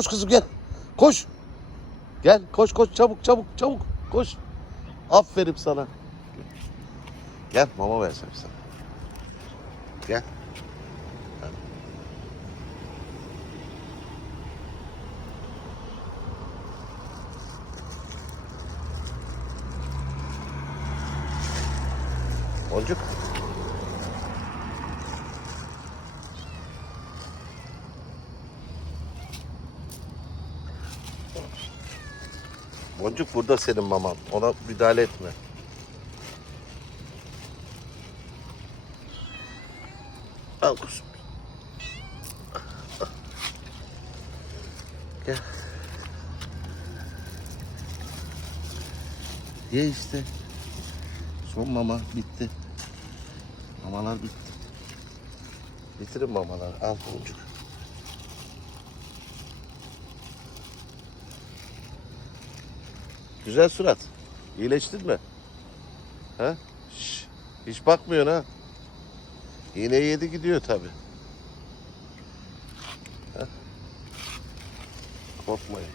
Koş kızım gel. Koş. Gel koş koş çabuk çabuk çabuk koş. Aferin sana. Gel mama vereceğim sana. Gel. Boncuk. Boncuk burada senin maman. Ona müdahale etme. Al kuzum. Gel. Ye işte. Son mama bitti. Mamalar bitti. Bitirin mamaları. Al boncuk. Güzel surat. İyileştin mi? Ha? Şş, hiç bakmıyorsun ha. Yine yedi gidiyor tabi. Korkmayın.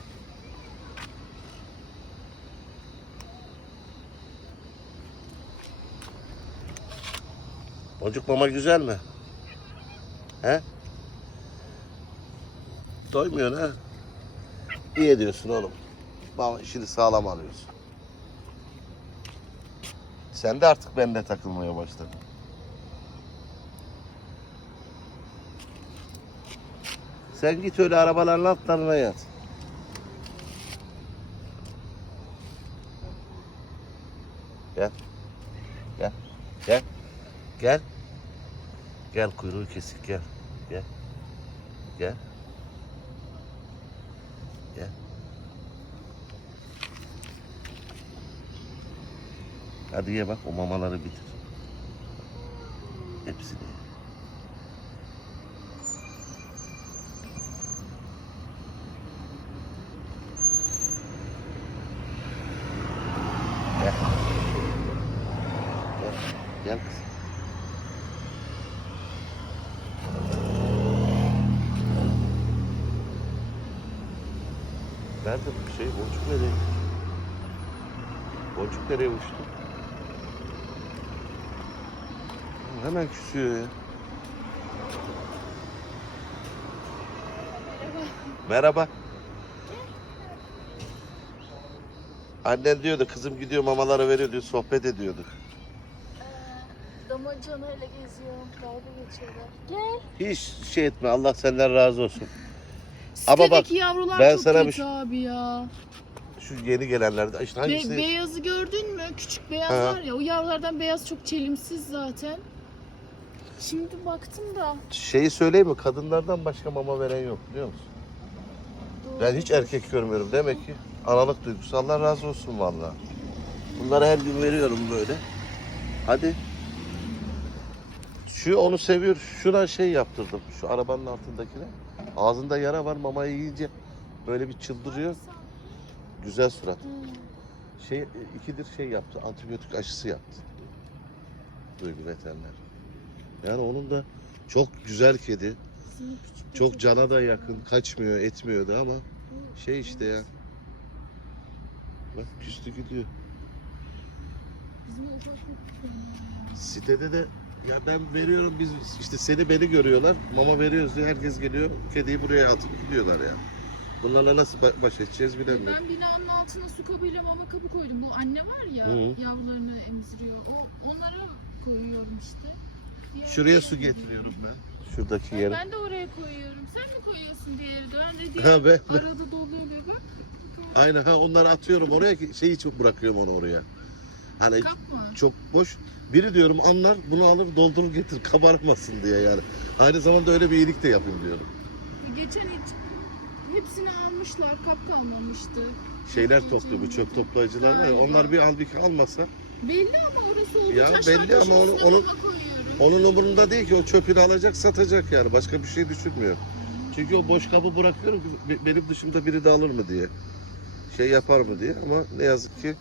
Boncuk mama güzel mi? He? Doymuyorsun ha? İyi ediyorsun oğlum. İşini sağlam alıyorsun. Sen de artık benimle takılmaya başladın. Sen git öyle arabaların altlarına yat. Gel. Gel. Gel. Gel. Gel kuyruğu kesik gel. Gel. Gel. Gel. Hadi ye bak o mamaları bitir. Hepsini. Gel. Gel. Gel kızım. Nerede bu şey? Boncuk nereye? Boncuk nereye uçtu? Hemen küsüyor ya. Merhaba. Annen diyordu kızım gidiyor mamaları veriyor diyor sohbet ediyorduk. Damacana ile geziyorum. Dalga geçiyorlar. Gel. Hiç şey etme Allah senden razı olsun. Ama bak, yavrular ben çok sana bir kötü şey- abi ya. Şu yeni gelenlerde işte Be- hangisi? beyazı gördün mü? Küçük beyaz Ha. var ya. O yavrulardan beyaz çok çelimsiz zaten. Şimdi baktım da. Şeyi söyleyeyim mi? Kadınlardan başka mama veren yok biliyor musun? Ben hiç erkek görmüyorum. Demek ki analık duygusu. Allah razı olsun vallahi. Bunları her gün veriyorum böyle. Hadi. Şu onu seviyor. Şuna şey yaptırdım. Şu arabanın altındakine. Ağzında yara var. Mamayı yiyince böyle bir çıldırıyor. Güzel surat. Hmm. Şey ikidir şey yaptı. Antibiyotik aşısı yaptı. Duygu veteriner. Yani onun da çok güzel kedi. Çok cana da yakın. Kaçmıyor, etmiyordu ama şey işte ya. Bak küstü gidiyor. Sitede de ya ben veriyorum biz işte seni beni görüyorlar. Mama veriyoruz diye herkes geliyor. Kediyi buraya atıp gidiyorlar ya. Bunlarla nasıl ba- baş edeceğiz bilemiyorum. Ben binanın altına su kabıyla mama kabı koydum. Bu anne var ya Hı. yavrularını emziriyor. O onlara koyuyorum işte. Şuraya su getiriyorum ben. Şuradaki yere. Ben de oraya koyuyorum. Sen mi koyuyorsun diğeri de? Ben de diğer Ha ben, ben- arada doluyor bak. aynen ha onları atıyorum oraya ki şeyi çok bırakıyorum onu oraya. Hani Kap mı? çok boş. Biri diyorum anlar bunu alır doldurur getir kabarmasın diye yani. Aynı zamanda öyle bir iyilik de yapayım diyorum. Geçen hiç hepsini almışlar. Kap kalmamıştı. Şeyler topluyor bu çöp toplayıcılar var ya, onlar bir al bir almasa Belli ama orası olduğu Ya belli ama onu- üstüne onu- mama koyuyorum. onun umurunda değil ki o çöpünü alacak satacak yani başka bir şey düşünmüyor. Çünkü o boş kabı bırakıyorum benim dışımda biri de alır mı diye. Şey yapar mı diye ama ne yazık ki